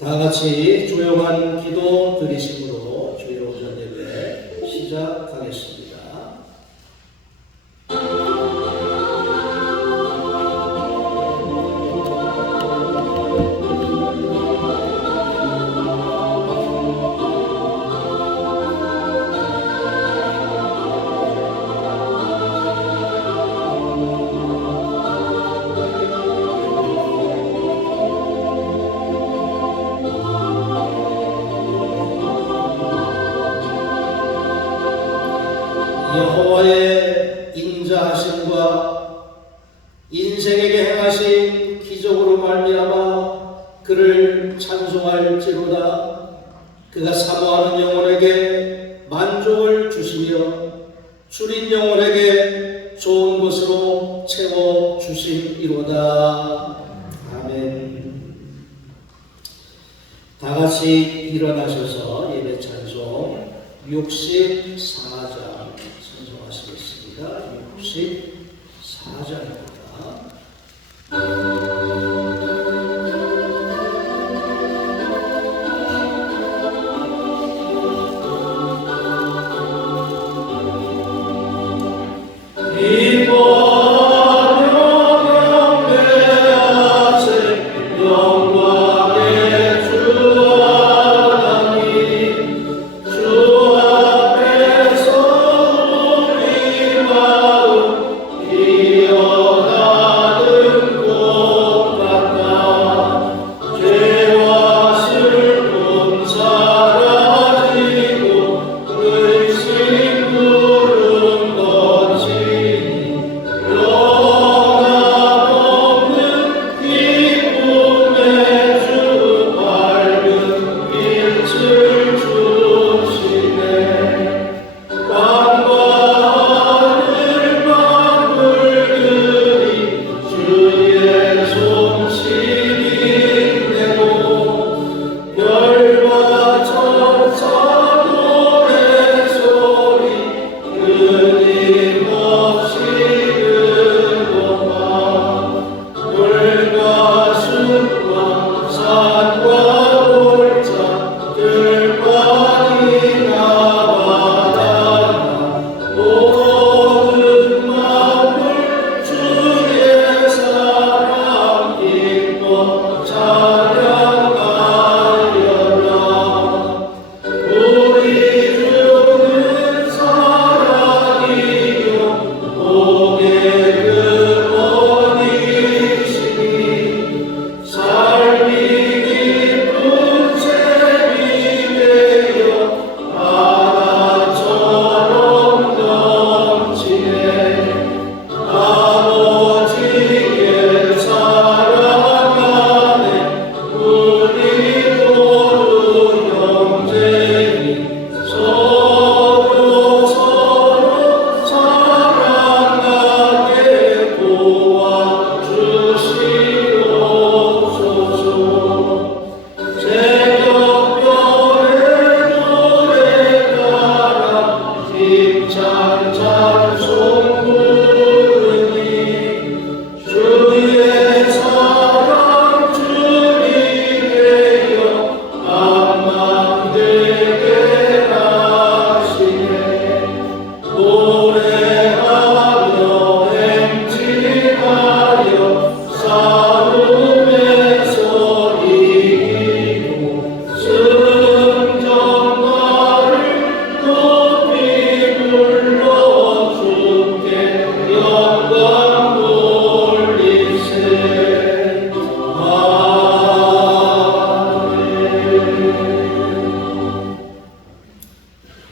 다 같이 조용한 기도 드리심으로 주의 오전 예배 시작하겠습니다. 여호와의 인자하심과 인생에게 행하신 기적으로 말미암아 그를 찬송할지로다. 그가 사모하는 영혼에게 만족을 주시며 줄인 영혼에게 좋은 것으로 채워 주심이로다. 아멘. 다 같이 일어나셔서 예배 찬송 64장 하시겠습니다. 64장입니다.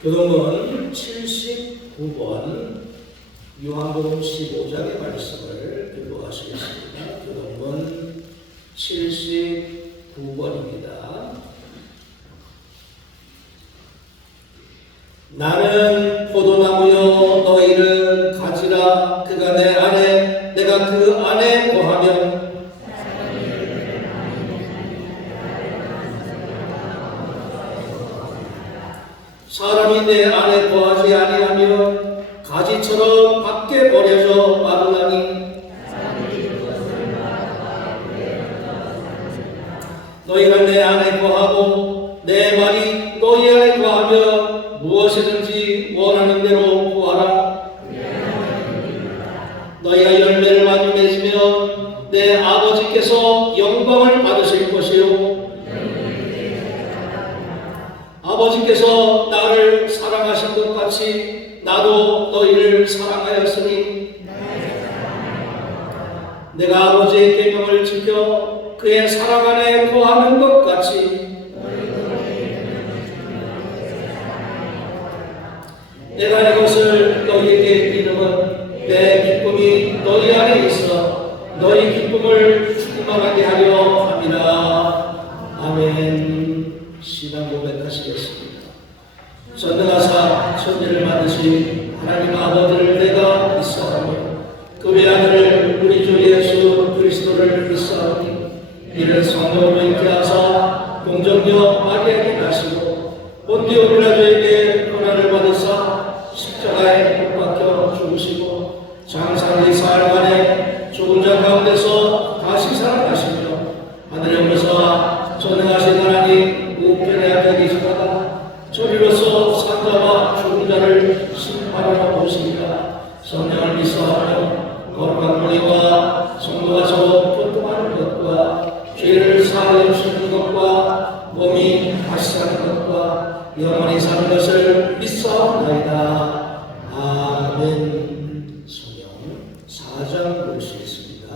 교동문 79번 요한복음 15장의 말씀을 교독하시겠습니다. 교동문 79번입니다. 나는 포도나무요 너희는 가지라. 그가 내 안에 내가 그 안에 거하면 사람이 내 안에 거하지 아니하면 가지처럼 밖에 버려져 마르나니 너희가 내 안에 거하고 내 말이 너희 안에 거하면 무엇이든지 원하는 대로 구하라. 너희가 열매를 많이 맺으면 내 아버지께서 영광을 받으실 것이요 아버지께서 나를 사랑하신 것 같이 나도 너희를 사랑하였으니 내가 아버지의 계명을 지켜 그의 사랑 안에 거하는 것 같이 내가 이것을 너희에게 이름은 내 기쁨이 너희 안에 있어 너희 기쁨을 충만하게 하려 합니다. 아멘. 신앙 고백하시겠습니다. 전능하사 천지를 만드신 하나님 아버지를 내가 믿사오니 그 외아들을 우리 주 예수 그리스도를 믿사오니 이를 성령으로 잉태하사 공정녀 마리아에게 나시고 본디오 빌라도에게 고난을 받으사 십자가에 못 박혀 죽으시고 장사의 사흘간에 죽은 자 가운데서 다시 살아나시며 하늘에 오르사 전능하신 하나님 우편에 앉아 계시다가 저리로서 산자와 죽은 자를 심판하러 오시리라. 성령을 믿사오며 거룩한 머리와 성도가 서로 교통하는 것과 죄를 사하여 주시는 것과 몸이 다시 사는 것과 영원히 사는 것을 믿사옵나이다. 아멘. 성경 4장 볼 수 있습니다.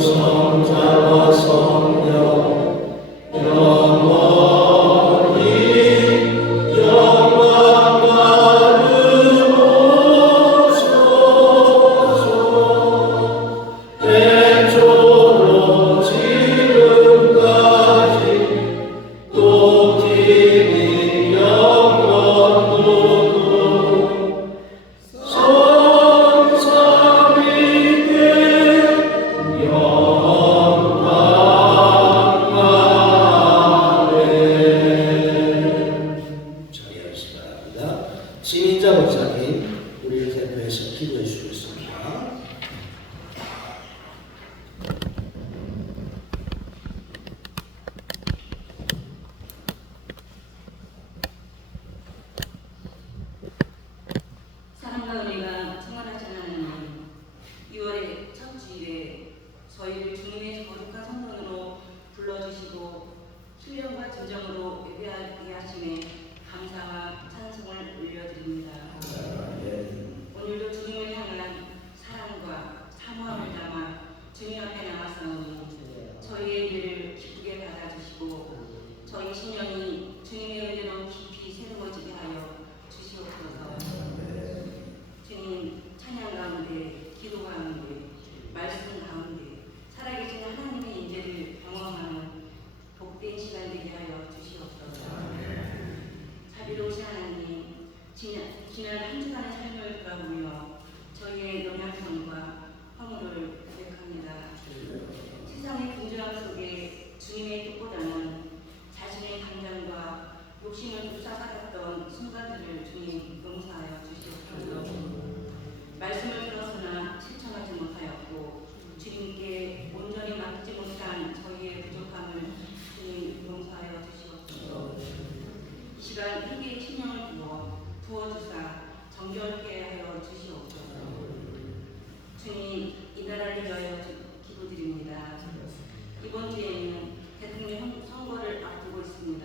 성자와 성령 영원히 영광 받으옵소서. 태초로 지금까지 또 지니 영원토록 성삼위께 자리하시기 바랍니다. 진인자 목사님 우리를 대표해서 기도해 주시겠습니다. 사랑과 은혜가 충만하신 하나님, 6월의 첫 주일에 저희를 주님의 거룩한 성전으로 불러주시고 신령과 진정으로 예배하게 하심에 감사와 찬송을 올려드립니다. 오늘도 주님을 향한 사랑과 사모함을 담아 주님 앞에 나와서니 저희의 일을 기쁘게 받아주시고 저희 신령이 주님의 은혜로 깊이 새로워지게 하여 주시옵소서. 주님, 찬양 가운데, 기도 가운데, 말씀 가운데 살아계신 하나님의 인재를 경험하는 복된 시간 되게 하여 주시옵소서. 자비로우신 하나님, 지난 한 주간의 삶을 돌아보며 저희의 연약성과 허물을 고백합니다. 세상의 분주함 속에 주님의 뜻보다는 자신의 감정과 욕심을 쫓아 살았던 순간들을 주님 용서하여 주시옵소서. 말씀을 들었으나 실천하지 못하였고 주님께 온전히 맡기지 못한 저희의 부족함을 주님 용서하여 주시옵소서. 이 시간 회개의 신령을 부어주사 정결케 하여 주시옵소서. 주님, 이 나라를 위하여 기도드립니다. 이번 주에는 대통령 선거를 앞두고 있습니다.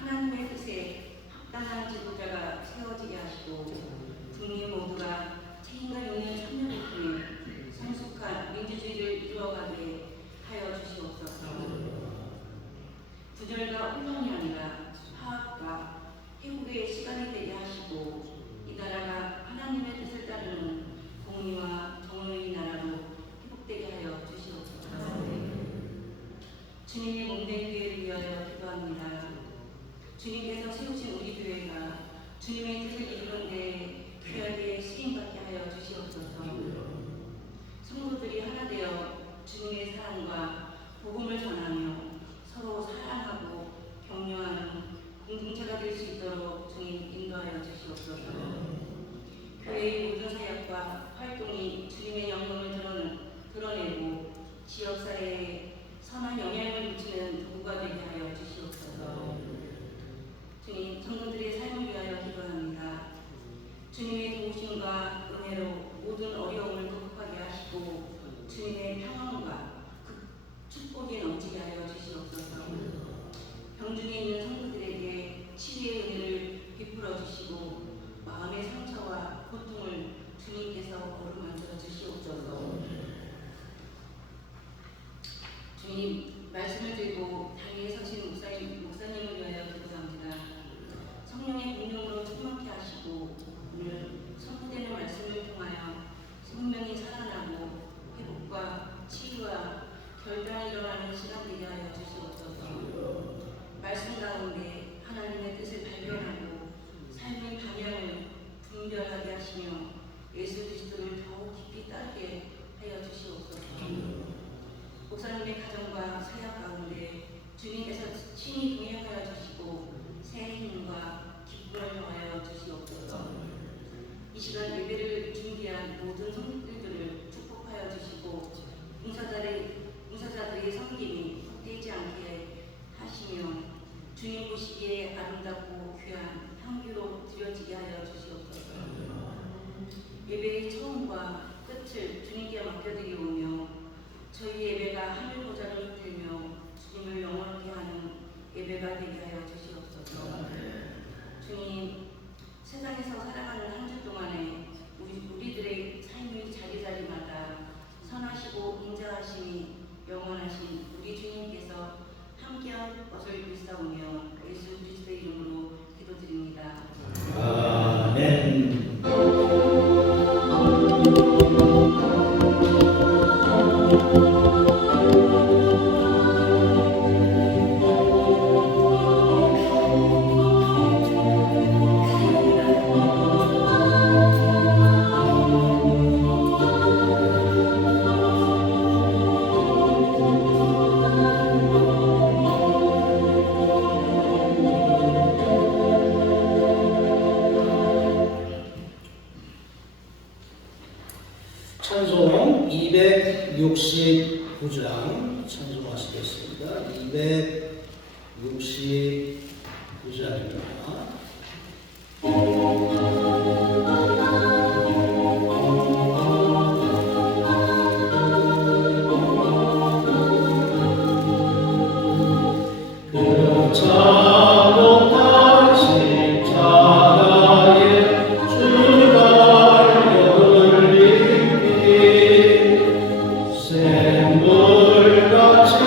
하나님의 뜻에 합당한 지도자가 세워지게 하시고 국민 모두가 책임감 있는 참여를 통해 성숙한 민주주의를 이루어가게 하여 주시옵소서. 구절과 혼돈이 아니라 화합과 회복의 시간이 되게 하시고 이 나라가 하나님의 뜻을 따르는 공의와 정의의 나라로 회복되게 하여 주시옵소서. 주님의 몸된 교회를 위하여 기도합니다. 주님께서 세우신 우리 교회가 주님의 뜻을 이루는 데 귀하게 쓰임받게 하여 주시옵소서. 성도들이 하나 되어 주님의 사랑과 복음을 전하며 서로 사랑하고 격려하며 삶과 활동이 주님의 영광을 드러내고 지역사회에 선한 영향을 미치는 도구가 되게 하여 주시옵소서. 주님, 성도들의 삶을 위하여 기도합니다. 주님의 도우심과 은혜로 모든 어려움을 극복하게 하시고 주님의 평안과 축복이 넘치게 하여 주시옵소서. 병중에 있는 성도들에게 치유의 은혜를 베풀어 주시고 마음의 상처와 고통을 주님께서 어루만져 주시옵소서. 주님, 말씀을 들고 당에 서신 목사님을 위하여 기도합니다. 성령의 공명으로 충만케 하시고 오늘 선포되는 말씀을 통하여 생명이 살아나고 회복과 치유와 결단이 일어나는 시간 되게 하여 주시옵소서. 말씀 가운데 하나님의 뜻을 발견하고 삶의 방향을 분별하게 하시며 예수 그리스도를 더욱 깊이 따르게 하여 주시옵소서. 목사님의 가정과 사역 가운데 주님께서 친히 동행하여 주시고 새 힘과 기쁨을 더하여 주시옵소서. 이 시간 예배를 준비한 모든 성도들을 축복하여 주시고 봉사자들의 섬김이 헛되지 않게 하시며 주님 보시기에 아름답고 귀한 향기로 드려지게 하여 주시옵소서. 예배의 처음과 끝을 주님께 맡겨드리오며 저희 예배가 하늘 보좌를 들며 주님을 영원하게 하는 예배가 되게 하여 주시옵소서. 주님, 세상에서 살아가는 한 주 동안에 우리들의 삶의 자리자리마다 선하시고 인자하심이 영원하신 우리 주님께서 함께할 것을 빌사오며 예수 그리스도의 이름으로 기도드립니다. 아멘. 찬송 269장 찬송하시겠습니다. 269장입니다. 샘물같이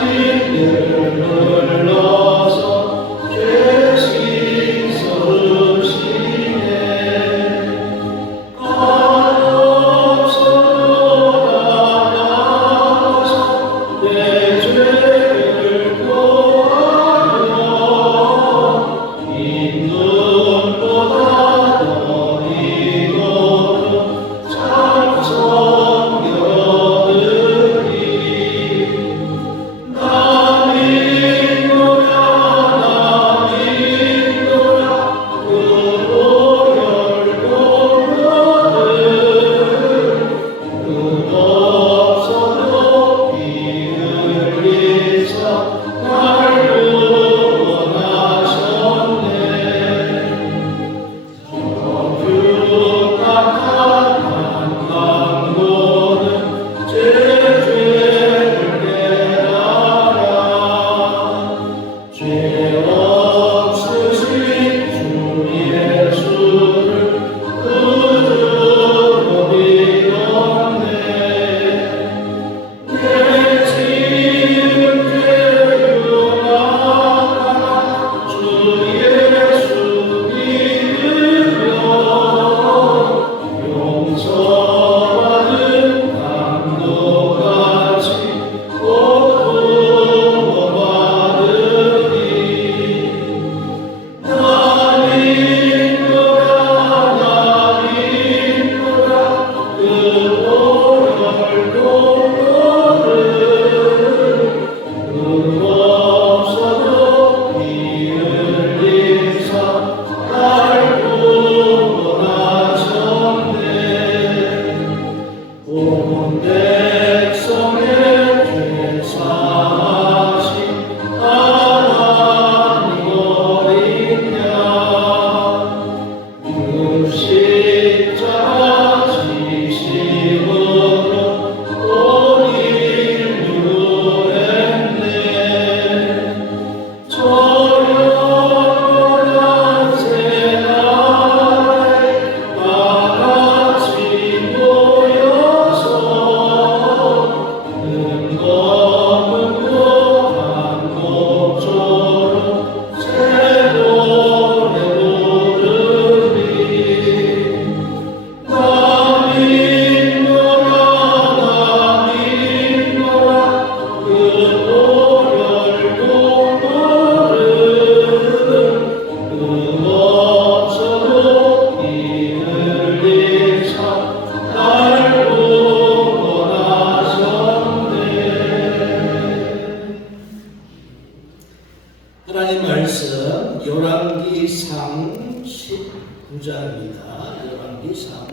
말씀 열왕기상 19장입니다. 열왕기상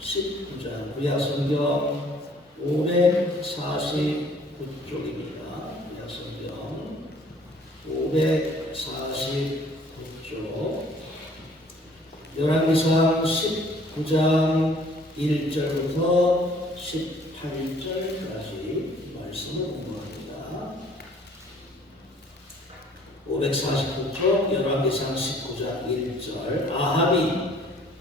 19장 구약성경 549쪽입니다. 구약성경 549쪽 열왕기상 19장 1절부터 18절까지 말씀을 공부합니다. 549쪽 열왕기상 19장 1절 아합이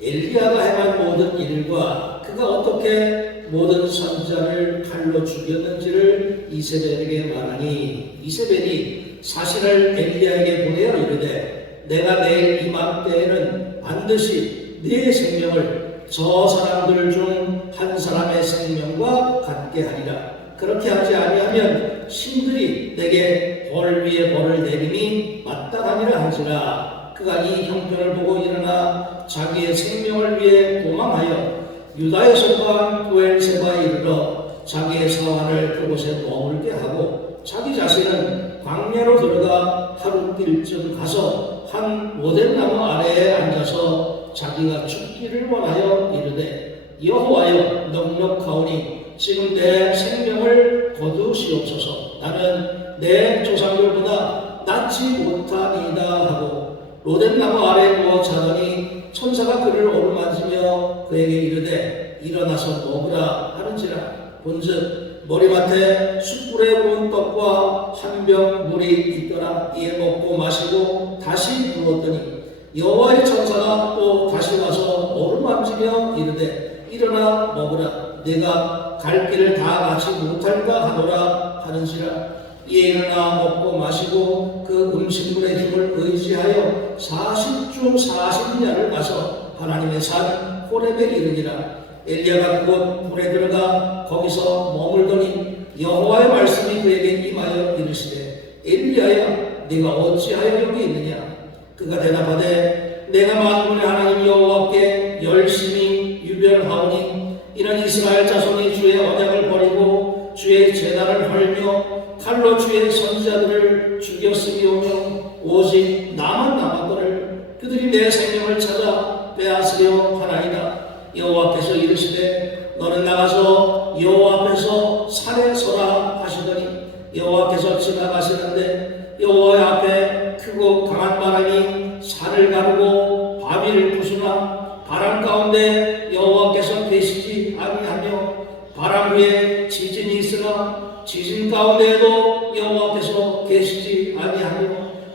엘리야가 행한 모든 일과 그가 어떻게 모든 선지자를 칼로 죽였는지를 이세벨에게 말하니 이세벨이 사신을 엘리야에게 보내어 이르되 내가 내일 이맘때에는 반드시 네 생명을 저 사람들 중 한 사람의 생명과 같게 하리라. 그렇게 하지 아니하면 신들이 내게 벌 위에 벌을 내리니 마땅하니라 하지라. 그가 이 형편을 보고 일어나 자기의 생명을 위해 도망하여 유다에 속한 부엘세바에 이르러 자기의 사환을 그곳에 머물게 하고 자기 자신은 광야로 들어가 하룻길쯤 가서 한 모델나무 아래에 앉아서 자기가 죽기를 원하여 이르되 여호와여 넉넉하오니 지금 내 생명을 거두시옵소서. 나는 내 조상들보다 낫지 못하니이다 하고 로뎀나무 아래에 누워 자더니 천사가 그를 오르만지며 그에게 이르되 일어나서 먹으라 하는지라. 본즉 머리맡에 숯불에 구운 떡과 한 병 물이 있더라. 이에 먹고 마시고 다시 누웠더니 여호와의 천사가 또 다시 와서 오르만지며 이르되 일어나 먹으라. 내가 갈 길을 다 가지 못할까 하노라 하는지라. 이에 일어나 먹고 마시고 그 음식물의 힘을 의지하여 40주 40야를 가서 하나님의 산 호렙에 이르니라. 엘리야가 그곳 불에 들어가 거기서 머물더니 여호와의 말씀이 그에게 임하여 이르시되 엘리야야 네가 어찌하여 여기 있느냐. 그가 대답하되 내가 만군의 하나님 여호와께 열심히 유별하오니 이런 이스라엘 자손이 주의 언약을 버리고 주의 제단을 헐며 칼로 주의 선지자들을 죽였으리오며 오직 나만 남았거늘 그들이 내 생명을 찾아 빼앗으려 하나이다. 여호와께서 이르시되 너는 나가서 여호와 앞에서 산에 서라 하시더니 여호와께서 지나가시는데 여호와의 앞에 크고 강한 바람이 산을 가르고 바위를 부수나 바람 가운데 여호와께서 계시지 아니하며 바람 위에 지진이 있으나 지진 가운데에도 여호와께서 계시지 아니하며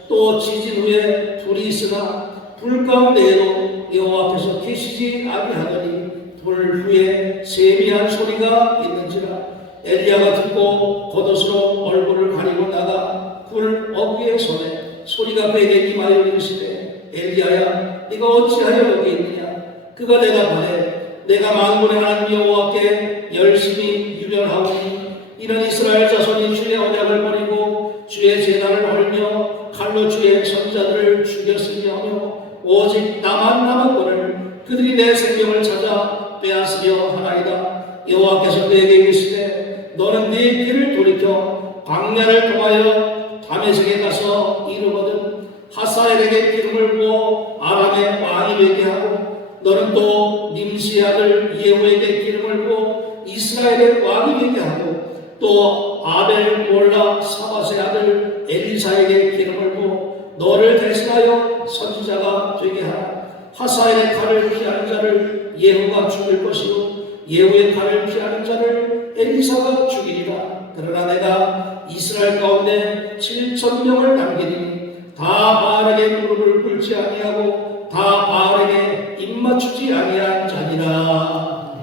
또 지진 후에 불이 있으나 불 가운데에도 여호와께서 계시지 아니하더니 불 후에 세미한 소리가 있는지라. 엘리야가 듣고 겉옷으로 얼굴을 가리고 나가 불 어귀에 서매 소리가 그에게 임하여 이르시되 엘리야야 네가 어찌하여 여기 있느냐. 그가 대답하되 내가 만군의 하나님 여호와께 열심히 유별하오니 이런 이스라엘 자손이 주의 언약을 버리고 주의 제단을 헐며 칼로 주의 선지자들을 죽였으며 하며 오직 나만 남았거늘 그들이 내 생명을 찾아 빼앗으려 하나이다. 여호와께서 그에게 이르시되 너는 네 길을 돌이켜 광야를 통하여 다메섹에 가서 이르거든 하사엘에게 기름을 부어 아람의 왕이 되게 하고 너는 또 님시의 아들 예후에게 기름을 부어 이스라엘의 왕이 되게 하고 또 아벨 몰라 사밧의 아들 엘리사에게 기름을 부어 너를 대신하여 선지자가 되게 하라. 하사엘의 칼을 피하는 자를 예후가 죽일 것이요 예후의 칼을 피하는 자를 엘리사가 죽이리라. 그러나 내가 이스라엘 가운데 7,000명을 남기니 다 바알에게 무릎을 꿇지 아니하고 다 바알에게 입맞추지 아니한 자니라.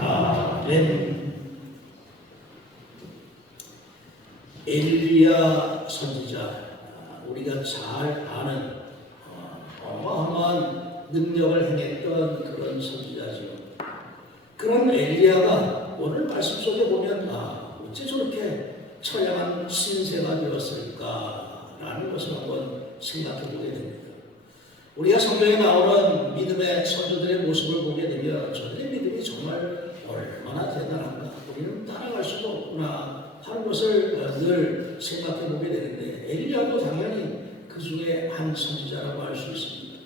아멘. 엘리야 선지자 우리가 잘 아는 어마어마한 능력을 행했던 그런 선지자지요. 그런 엘리야가 오늘 말씀 속에 보면 어째 저렇게 처량한 신세가 되었을까라는 것을 한번 생각해 보게 됩니다. 우리가 성경에 나오는 믿음의 선조들의 모습을 보게 되면 저들의 믿음이 정말 얼마나 대단한가, 우리는 따라갈 수도 없구나 하는 것을 늘 생각해 보게 되는데 엘리야도 당연히 그 중에 한 선지자라고 할 수 있습니다.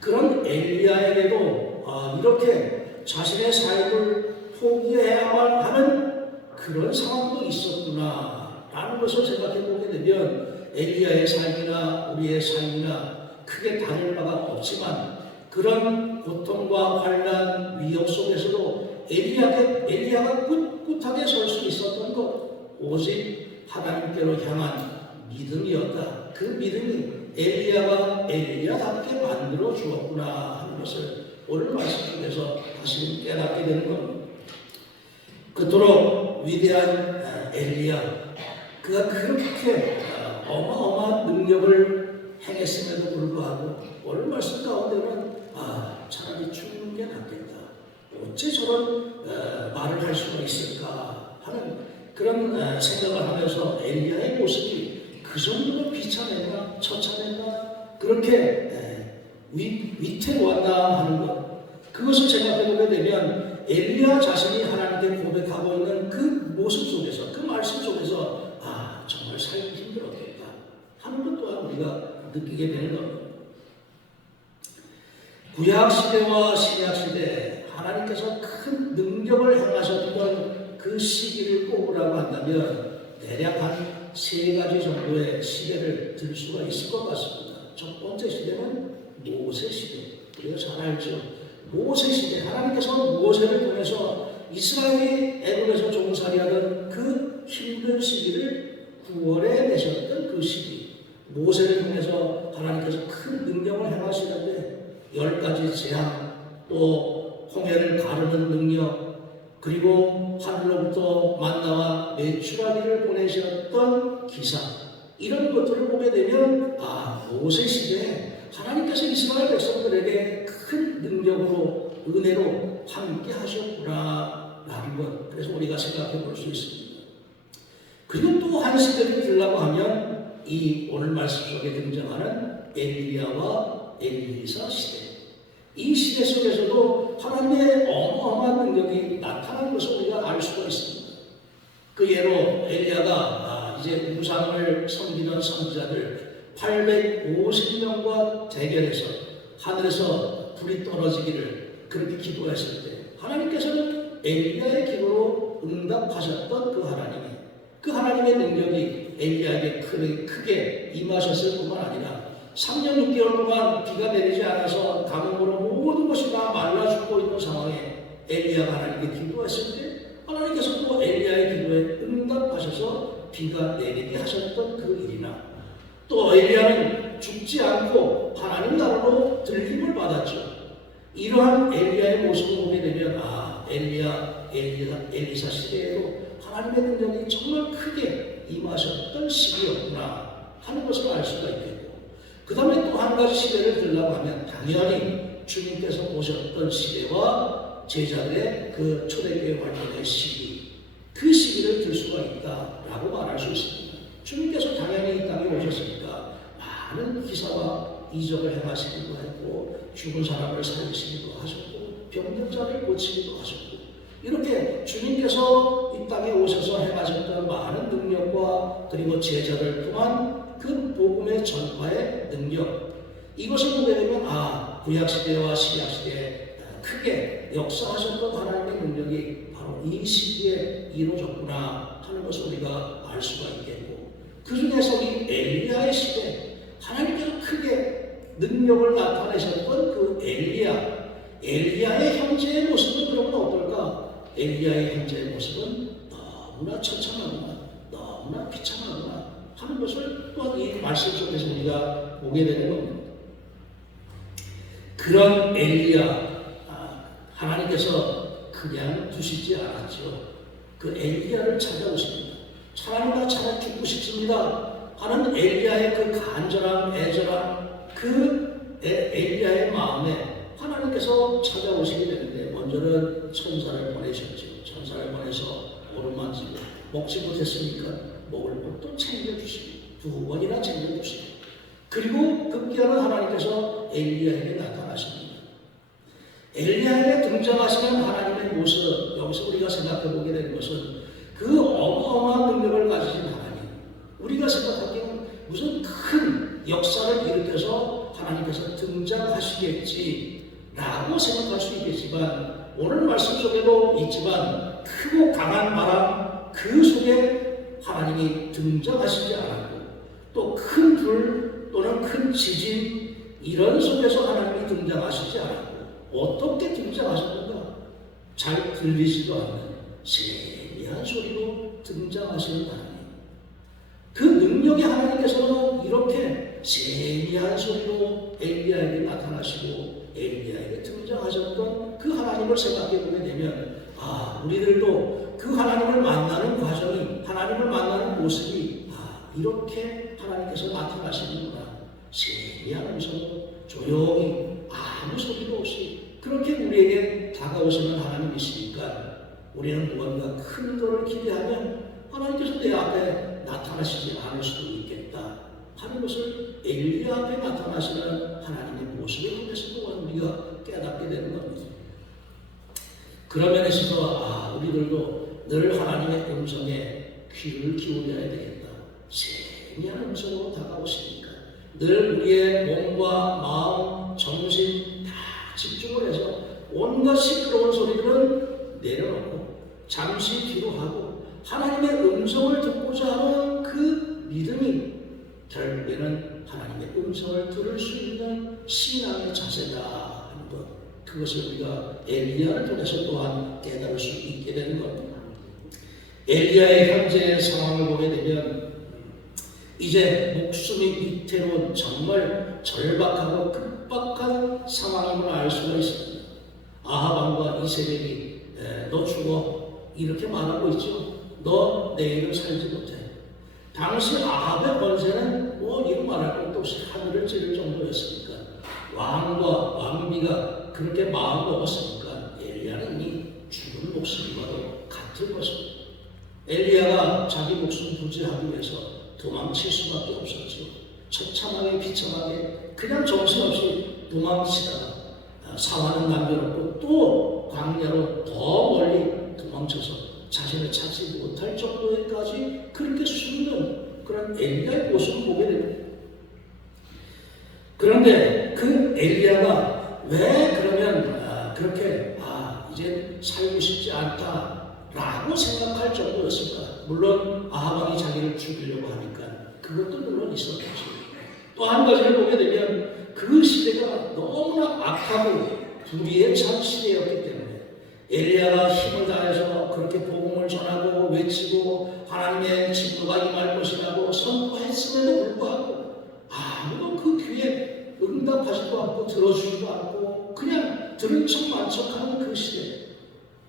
그런 엘리야에게도 이렇게 자신의 삶을 포기해야만 하는 그런 상황도 있었구나 라는 것을 생각해 보게 되면 엘리야의 삶이나 우리의 삶이나 크게 다를 바가 없지만 그런 고통과 환난 위협 속에서도 엘리야가 꿋꿋하게 설 수 있었던 것 오직 하나님께로 향한 믿음이었다. 그 믿음이 엘리야가 엘리야답게 만들어 주었구나 하는 것을 오늘 말씀 속에서 다시 깨닫게 되는 겁니다. 그토록 위대한 엘리야, 그가 그렇게 어마어마한 능력을 행했음에도 불구하고 오늘 말씀 가운데는 차라리 죽는 게 낫겠다. 어째 저런 말을 할 수가 있을까 하는 그런 생각을 하면서 엘리야의 모습이 그 정도로 비참했나 처참했나 그렇게 위태로웠나 하는 것, 그것을 생각해보게 되면 엘리야 자신이 하나님께 고백하고 있는 그 모습 속에서 그 말씀 속에서 정말 살기 힘들었겠다 하는 것 또한 우리가 느끼게 되는 겁니다. 구약시대와 신약시대 하나님께서 큰 능력을 행하셨던 그 시기를 꼽으라고 한다면 대략 한 3가지 정도의 시대를 들 수가 있을 것 같습니다. 첫 번째 시대는 모세 시대. 우리가 잘 알죠. 모세 시대. 하나님께서 모세를 통해서 이스라엘이 애굽에서 종살이하던 그 힘든 시기를 구원해내셨던 그 시기. 모세를 통해서 하나님께서 큰 능력을 행하시는데 10가지 재앙, 또 홍해를 가르는 능력, 그리고 하늘로부터 만나와 메추라기를 보내셨던 기사, 이런 것들을 보게 되면 모세 시대에 하나님께서 이스라엘 백성들에게 큰 능력으로 은혜로 함께 하셨구나 라는 것, 그래서 우리가 생각해 볼 수 있습니다. 그리고 또 한 시대를 들라고 하면 이 오늘 말씀 속에 등장하는 엘리야와 엘리사 시대, 이 시대 속에서도 하나님의 어마어마한 능력이 나타난 것을 우리가 알 수가 있습니다. 그 예로 엘리야가 이제 우상을 섬기는 선지자들 850명과 대결해서 하늘에서 불이 떨어지기를 그렇게 기도했을 때 하나님께서는 엘리야의 기도로 응답하셨던 그 하나님의 능력이 엘리야에게 크게 임하셨을 뿐만 아니라 3년 6개월 동안 비가 내리지 않아서 가뭄으로 모든 것이 다 말라 죽고 있는 상황에 엘리야가 하나님께 기도했을 때 하나님께서 또 엘리야의 기도에 응답하셔서 비가 내리게 하셨던 그 일이나, 또 엘리야는 죽지 않고 하나님 나라로 들림을 받았죠. 이러한 엘리야의 모습을 보게 되면 엘리사 시대에도 하나님의 능력이 정말 크게 임하셨던 시기였구나 하는 것을 알 수가 있겠고, 그 다음에 또 한 가지 시대를 들라고 하면 당연히 주님께서 오셨던 시대와 제자들의 그 초대교회 활동의 시기, 그 시기를 들 수가 있다라고 말할 수 있습니다. 주님께서 당연히 이 땅에 오셨으니까 많은 기사와 이적을 행하시기도 했고, 죽은 사람을 살리시기도 하셨고, 병든 자를 고치기도 하셨고, 이렇게 주님께서 이 땅에 오셔서 행하셨던 많은 능력과 그리고 제자를 통한 그 복음의 전파의 능력, 이것을 보게 되면 구약시대와 신약시대에 크게 역사하셨던 하나님의 능력이 바로 이 시기에 이루어졌구나 하는 것을 우리가 알 수가 있겠고, 그 중에서 이 엘리야의 시대, 하나님께서 크게 능력을 나타내셨던 그 엘리야의 현재의 모습은 그러면 어떨까? 엘리야의 현재의 모습은 너무나 처참하구나, 너무나 비참하구나 하는 것을 또한 이 말씀 속에서 우리가 보게 되는 겁니다. 그런 엘리야, 하나님께서 그냥 두시지 않았죠. 그 엘리야를 찾아오십니다. 차라리 나 차라리 죽고 싶습니다 하는 엘리야의 그 간절함, 애절함, 그 엘리야의 마음에 하나님께서 찾아오시게 되는데, 먼저는 천사를 보내셨죠. 천사를 보내서 오르만지고 먹지 못했으니까 먹을 것도 챙겨주시고 2번이나 챙겨주시고, 그리고 급기야는 하나님께서 엘리야에게 나타나십니다. 엘리야에게 등장하시는 하나님의 모습, 여기서 우리가 생각해 보게 되는 것은 그 어마어마한 능력을 가지신 하나님, 우리가 생각하기에는 무슨 큰 역사를 일으켜서 하나님께서 등장하시겠지라고 생각할 수 있겠지만 오늘 말씀 속에도 있지만 크고 강한 바람 그 속에 하나님이 등장하시지 않았고 또 큰 불 또는 큰 지진 이런 속에서 하나님이 등장하시지 않았고 어떻게 등장하셨는가? 잘 들리지도 않는 세미한 소리로 등장하시는 하나님. 그 능력의 하나님께서는 이렇게 세미한 소리로 엘리야에게 나타나시고 엘리야에게 등장하셨던 그 하나님을 생각해 보게 되면 우리들도 그 하나님을 만나는 과정이 하나님을 만나는 모습이 이렇게 하나님께서 나타나시는구나. 세미한 음성으로 조용히 아무 소리도 없이 그렇게 우리에게 다가오시는 하나님이시니까 우리는 무언가 큰 것을 기대하면 하나님께서 내 앞에 나타나시지 않을 수도 있겠다 하는 것을 엘리야 앞에 나타나시는 하나님의 모습을 통해서도 우리가 깨닫게 되는 겁니다. 그런 면에 있어서 우리들도 늘 하나님의 음성에 귀를 기울여야 되겠다. 세미한 음성으로 다가오시니까 늘 우리의 몸과 마음, 정신 다 집중을 해서 온갖 시끄러운 소리들은 내려놓고 잠시 뒤로 하고 하나님의 음성을 듣고자 하는 그 믿음이 결국에는 하나님의 음성을 들을 수 있는 신앙의 자세다 하는 것, 그것을 우리가 엘리야를 통해서 또한 깨달을 수 있게 되는 겁니다. 엘리야의 현재의 상황을 보게 되면 이제 목숨이 위태로운 정말 절박하고 급박한 상황임을 알 수가 있습니다. 아합 왕과 이세벨이 너 죽어 이렇게 말하고 있죠. 너 내일은 살지 못해. 당시 아합의 권세는 이런 말할 것도 없이 하늘을 찌를 정도였으니까 왕과 왕비가 그렇게 마음먹었으니까 엘리야는 이 죽은 목숨과도 같을 것입니다. 엘리야가 자기 목숨 부지하기 위해서 도망칠 수밖에 없었죠. 처참하게 비참하게 그냥 정신없이 도망치다가 사화는 남겨놓고 또 광야로 더 멀리 도망쳐서 자신을 찾지 못할 정도에까지 그렇게 숨는 그런 엘리야의 모습을 보게 됩니다. 그런데 그 엘리야가 왜 그러면 그렇게 이제 살고 싶지 않다라고 생각할 정도였을까? 물론 아합 왕이 자기를 죽이려고 하니까 그것도 물론 있었겠죠. 또 한 가지를 보게 되면 그 시대가 너무나 악하고 불의에 찬 시대였기 때문에 엘리야가 힘을 다해서 그렇게 복음을 전하고 외치고 하나님의 진노가 임할 것이라고 선포했음에도 불구하고 아무도 그 귀에 응답하지도 않고 들어주지도 않고 그냥 들은 척만 척하는 그 시대,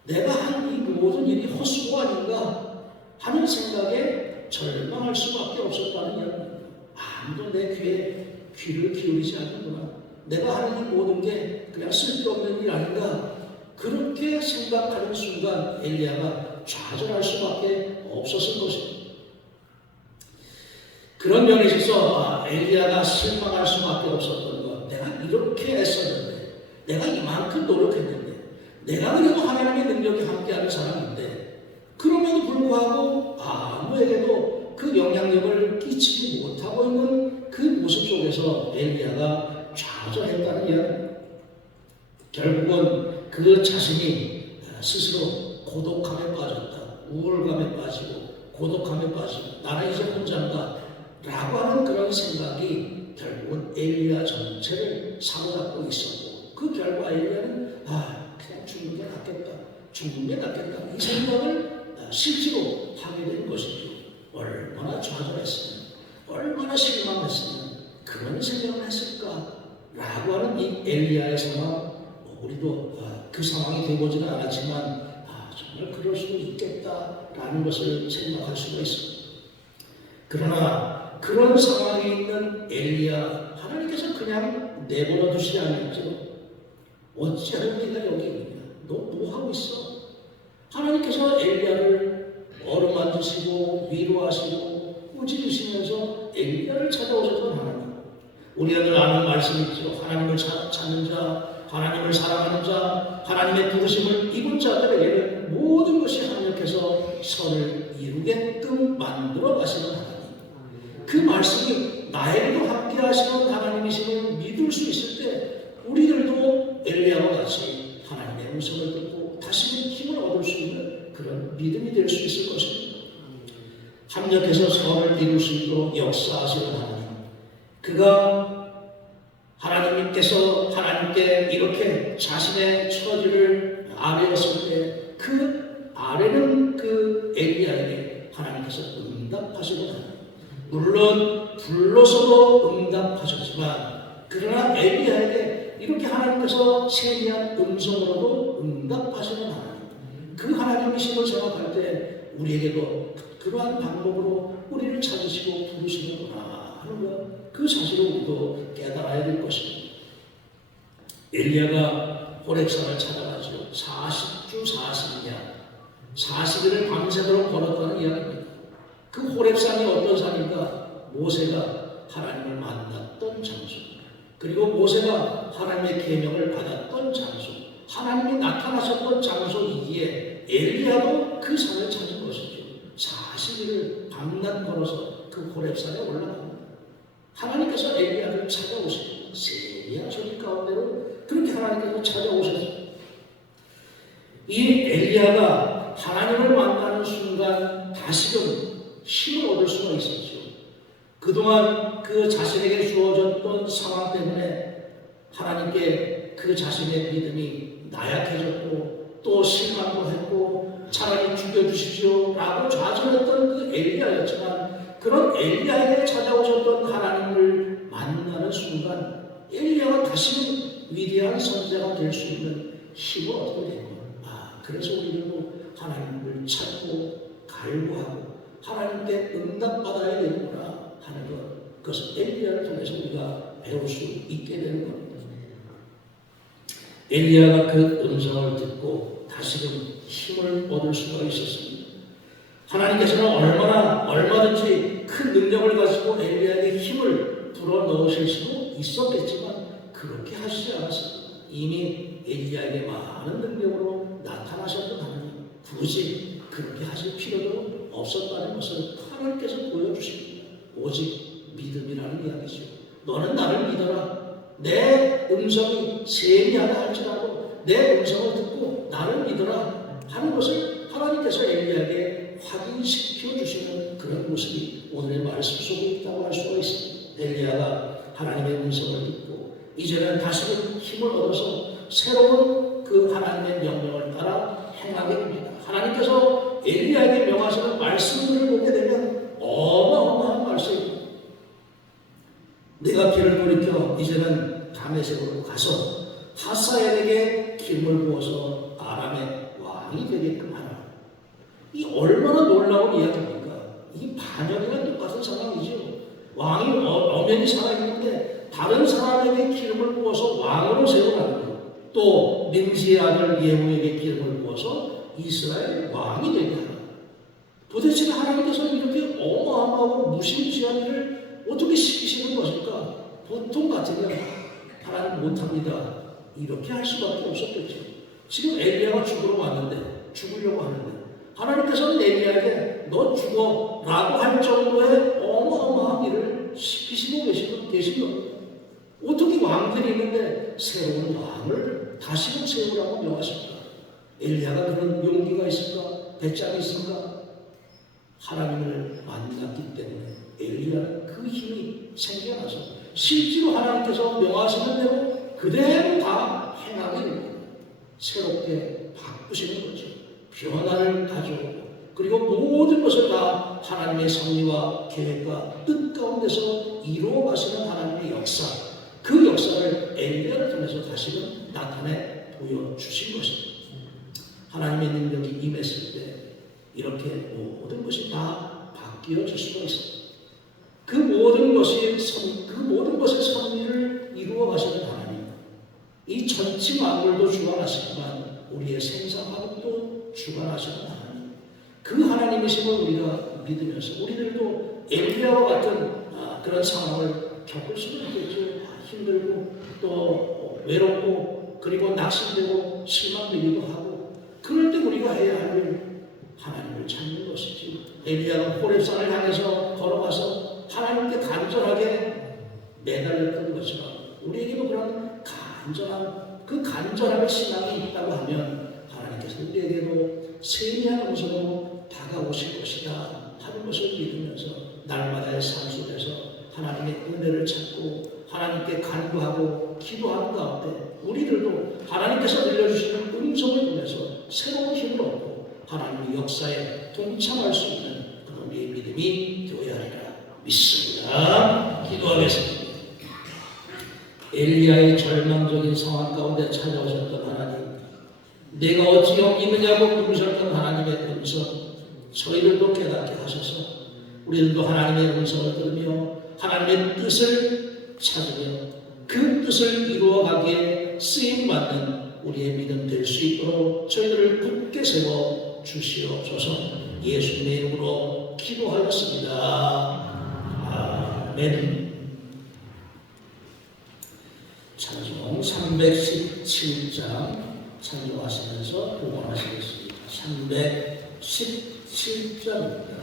내가 한 이 모든 일이 헛수고 아닌가 하는 생각에 절망할 수밖에 없었다는 이야기입니다. 아무도 내 귀에 귀를 기울이지 않는구나. 내가 하는 이 모든 게 그냥 쓸데없는 일 아닌가. 그렇게 생각하는 순간 엘리야가 좌절할 수밖에 없었을 것입니다. 그런 면에 있어서 엘리야가 실망할 수밖에 없었던 것. 내가 이렇게 애썼는데, 내가 이만큼 노력했는데, 내가 그래도 하나님의 능력이 함께하는 사람인데, 그럼에도 불구하고 아무에게도 그 영향력을 끼치지 못하고 있는 그 모습 속에서 엘리야가 좌절했다는 이야기입니다. 결국은 그 자신이 스스로 고독함에 빠졌다, 우울감에 빠지고 고독함에 빠지고 나는 이제 혼자인가 라고 하는 그런 생각이 결국은 엘리야 전체를 사로잡고 있었고, 그 결과 엘리야는 그냥 죽는 게 낫겠다, 죽는 게 낫겠다 이 생각을 실제로 하게 된 것이죠. 얼마나 좌절했으면, 얼마나 실망했으면 그런 생각을 했을까 라고 하는 이 엘리야의 상황, 우리도 그 상황이 되보지는 않았지만 정말 그럴 수도 있겠다라는 것을 생각할 수가 있습니다. 그러나 그런 상황에 있는 엘리야, 하나님께서 그냥 내버려 두시지 않았죠. 어찌하여 네가 여기 있느냐, 너 뭐 하고 있어? 하나님께서 엘리야를 어루만지시고 위로하시고 꾸짖으시면서 엘리야를 찾아오셨던 하나님. 우리가 늘 아는 말씀이 있죠. 하나님을 찾는 자, 하나님을 사랑하는 자, 하나님의 부르심을 입은 자들에게는 모든 것이 합력해서 선을 이루게끔 만들어 가시는 하나님. 그 말씀이 나에게도 함께 하시는 하나님이심을 믿을 수 있을 때 우리들도 엘리야와 같이 하나님의 음성을 듣고 다시금 힘을 얻을 수 있는 그런 믿음이 될 수 있을 것입니다. 합력해서 선을 이룰 수 있도록 역사하시는 하나님, 그가 하나님께서 하나님께 이렇게 자신의 처지를 아뢰었을 때 그 아뢰는 그 엘리야에게 하나님께서 응답하시는 하나님, 물론 불러서도 응답하셨지만 그러나 엘리야에게 이렇게 하나님께서 세미한 음성으로도 응답하시는 하나님, 그 하나님이심을 생각할 때 우리에게도 그러한 방법으로 우리를 찾으시고 부르시는구나 하는 것, 그 사실을 우리도 깨달아야 될 것입니다. 엘리야가 호렙산을 찾아가지고 40주 40년 40일을 밤새도록 걸었다는 이야기입니다. 그 호렙산이 어떤 산인가? 모세가 하나님을 만났던 장소, 그리고 모세가 하나님의 계명을 받았던 장소, 하나님이 나타나셨던 장소이기에 엘리야도 그 산을 찾은 것이죠. 40일을 밤낮 걸어서 그 호렙산에 올라갑니다. 하나님께서 엘리야를 찾아오시고 세미한 소리 가운데로 그렇게 하나님께서 찾아오셨습니다. 이 엘리야가 하나님을 만나는 순간 다시금 힘을 얻을 수가 있었죠. 그동안 그 자신에게 주어졌던 상황 때문에 하나님께 그 자신의 믿음이 나약해졌고 또 실망도 했고 차라리 죽여주십시오 라고 좌절했던 그 엘리야였지만, 그런 엘리야에게 찾아오셨던 하나님을 만나는 순간 엘리야가 다시금 위대한 선자가 될 수 있는 힘을 얻게 된 거예요. 그래서 우리도 하나님을 찾고 갈구하고 하나님께 응답받아야 되는구나 하는 것, 그것은 엘리야를 통해서 우리가 배울 수 있게 되는 겁니다. 엘리야가 그 음성을 듣고 다시금 힘을 얻을 수가 있었습니다. 하나님께서는 얼마든지 큰 능력을 가지고 엘리야에게 힘을 불어넣으실 수도 있었겠지만 그렇게 하시지 않았습니다. 이미 엘리야에게 많은 능력으로 나타나셨던 하나님, 굳이 그렇게 하실 필요도 없었다는 것을 하나님께서 보여주십니다. 오직 믿음이라는 이야기죠. 너는 나를 믿어라. 내 음성이 세미하다 할지라도 내 음성을 듣고 나를 믿어라 하는 것을 하나님께서 엘리야에게 확인시켜 주시는 그런 모습이 오늘의 말씀 속에 있다고 할 수가 있습니다. 엘리야가 하나님의 음성을 듣고 이제는 다시금 힘을 얻어서 새로운 그 하나님의 명령을 따라 행하게 됩니다. 하나님께서 엘리야에게 명하시는 말씀들을 보게 되면 어마어마한 말씀입니다. 내가 길을 돌이켜 이제는 다메섹으로 가서 하사엘에게 기름을 부어서 아람의 왕이 되게끔 하라. 이 얼마나 놀라운 이야기입니까? 이 반역이랑 똑같은 상황이죠. 왕이 엄연히 살아있는데 다른 사람에게 기름을 부어서 왕으로 세워가는 것, 또 림시의 아들 예후에게 기름을 부어서 이스라엘 왕이 되게 하라. 도대체 하나님께서는 이렇게 어마어마하고 무시무시한 일을 어떻게 시키시는 것일까? 보통 같으면 하나님 못합니다. 이렇게 할 수밖에 없었겠죠. 지금 엘리야가 죽으러 왔는데, 죽으려고 하는데 하나님께서는 엘리야에게 너 죽어 라고 할 정도의 어마어마한 일을 시키시고 계신 겁니다. 어떻게 왕들이 있는데 새로운 왕을 다시금 세우라고 명하십니까? 엘리야가 그런 용기가 있을까? 배짱이 있을까? 하나님을 만났기 때문에 엘리야는 그 힘이 생겨나서 실제로 하나님께서 명하시는 대로 그대로 다 행하게 됩니다. 새롭게 바꾸시는 거죠. 변화를 가져오고, 그리고 모든 것을 다 하나님의 섭리와 계획과 뜻 가운데서 이루어 가시는 하나님의 역사, 그 역사를 엘리야를 통해서 다시금 나타내 보여주신 것입니다. 하나님의 능력이 임했을 때 이렇게 모든 것이 다 바뀌어질 수가 있습니다. 그 모든 것의 섭리를 이루어 가시는 하나님, 이 전체 만물도 주관하시지만 우리의 생사마음도 주관하시는 하나님, 그 하나님이심을 우리가 믿으면서 우리들도 엘리야와 같은 그런 상황을 겪을 수도 있겠죠. 힘들고 또 외롭고 그리고 낙심되고 실망되기도 하고, 그럴 때 우리가 해야 할 일, 하나님을 찾는 것이지. 엘리야가 호렙산을 향해서 걸어가서 하나님께 간절하게 매달렸던 것처럼 우리에게도 그런 간절한 그 간절함의 신앙이 있다고 하면 하나님께서 우리에게도 세미한 음성으로 다가오실 것이다 하는 것을 믿으면서 날마다의 삶 속에서 하나님의 은혜를 찾고 하나님께 간구하고 기도하는 가운데 우리들도 하나님께서 들려주시는 음성을 통해서 새로운 힘을 얻고 하나님의 역사에 동참할 수 있는 그런 우리의 믿음이 되어야 하리라 믿습니다. 기도하겠습니다. 엘리야의 절망적인 상황 가운데 찾아오셨던 하나님, 내가 어찌 여기 있느냐고 부르셨던 하나님의 음성, 저희들도 깨닫게 하셔서 우리들도 하나님의 음성을 들으며 하나님의 뜻을 찾으며 그 뜻을 이루어가기에 쓰임받는 우리의 믿음 될 수 있도록 저희들을 굳게 세워 주시옵소서. 예수님의 이름으로 기도하였습니다. 아멘. 찬송 317장 찬송하시면서 봉헌하시겠습니다. 317장입니다.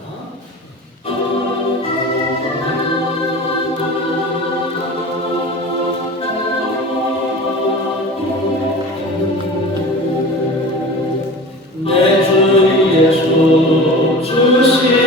내 주 예수 주시는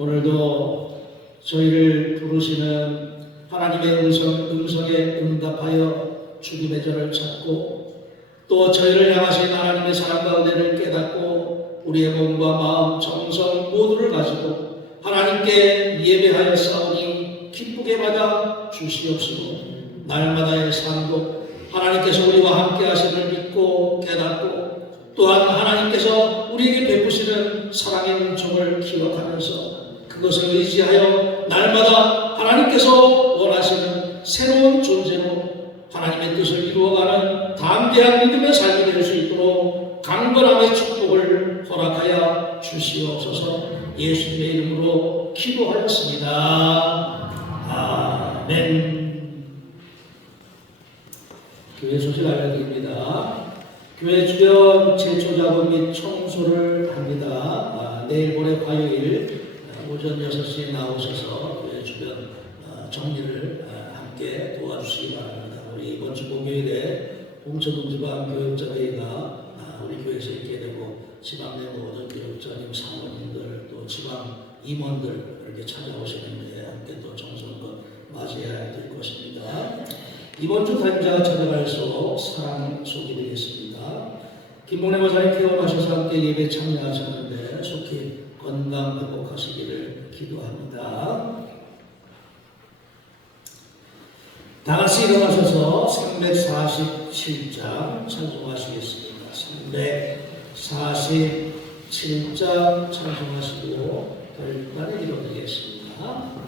오늘도 저희를 부르시는 하나님의 음성에 응답하여 주님의 전을 찾고 또 저희를 향하신 하나님의 사랑 가운데를 깨닫고 우리의 몸과 마음, 정성 모두를 가지고 하나님께 예배하여 싸우니 기쁘게 받아 주시옵시고 날마다의 삶도 하나님께서 우리와 함께 하심을 믿고 깨닫고 또한 하나님께서 우리에게 베푸시는 사랑의 은총을 기억하면서 그것을 의지하여 날마다 하나님께서 원하시는 새로운 존재로 하나님의 뜻을 이루어가는 담대한 믿음의 삶이 될 수 있도록 강건함의 축복을 허락하여 주시옵소서. 예수님의 이름으로 기도하였습니다. 아멘. 교회 소식 알려드립니다. 교회 주변 제초 작업 및 청소를 합니다. 내일 모레 화요일 오전 6시에 나오셔서 교회 주변 정리를 함께 도와주시기 바랍니다. 우리 이번 주 목요일에 봉천동지방교육자회의가 우리 교회에서 있게 되고 지방 내 모든 교육자님, 사모님들 또 지방 임원들 이렇게 찾아오시는데 함께 또 정성껏 맞이해야 될 것입니다. 이번 주 다임자가 찾아갈수록 사랑 소개드리겠습니다. 김봉래 목사님 퇴원하셔서 함께 예배 참여하셨는데 속히 건강 회복하시기를 기도합니다. 다 같이 일어나셔서 347장 찬송하시겠습니다. 347장 찬송하시고 결단을 이뤄드리겠습니다.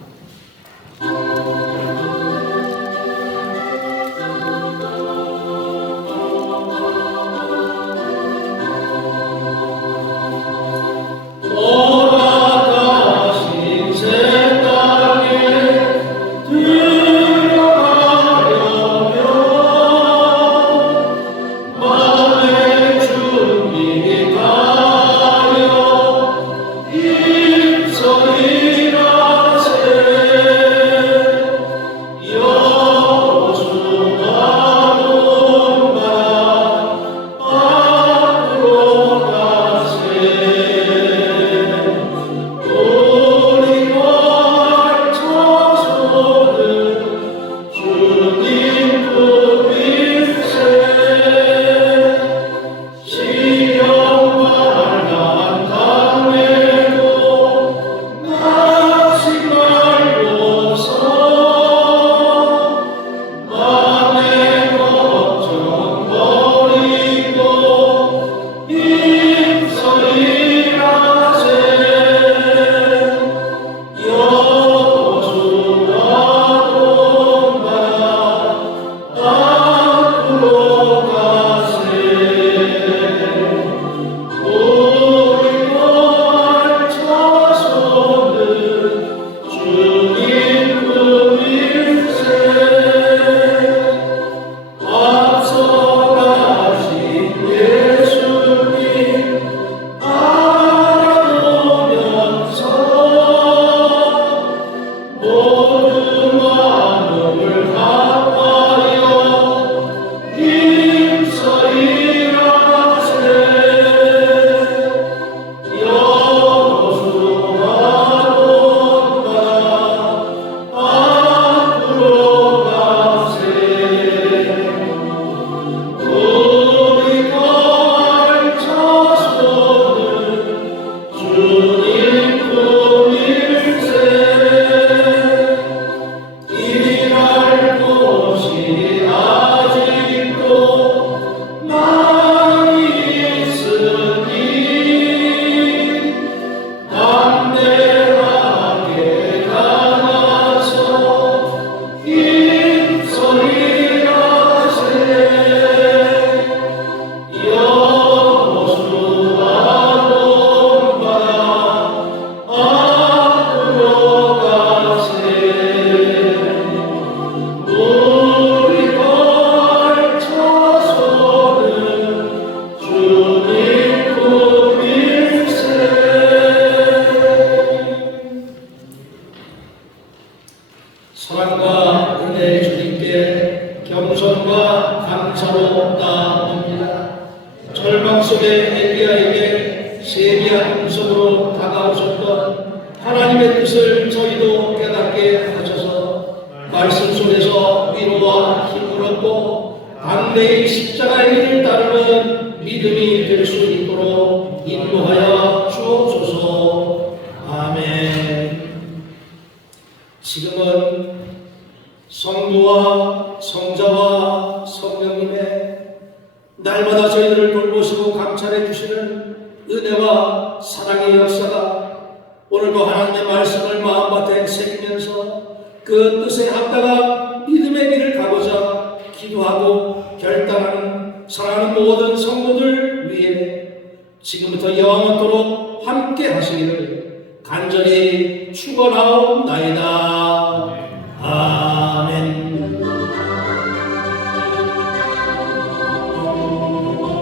사랑과 은혜의 주님께 겸손과 감사로 나아옵니다. 절망 속에 엘리야에게 세미한 음성으로 다가오셨던 하나님의 뜻을 저희도 깨닫게 하셔서 말씀 속에서 위로와 힘을 얻고 당대의 십자가의 길을 따르는 믿음이 될 수 있도록 인도하여 주옵소서. 아멘. 지금은 성부와 성자와 성령님의 날마다 저희들을 돌보시고 감찰해 주시는 은혜와 사랑의 역사가 오늘도 하나님의 말씀을 마음밭에 새기면서 그 뜻에 합당한 믿음의 길을 가고자 기도하고 결단하는 사랑하는 모든 성도들 위해 지금부터 영원토록 함께 하시기를 간절히 축원하옵나이다. 아멘.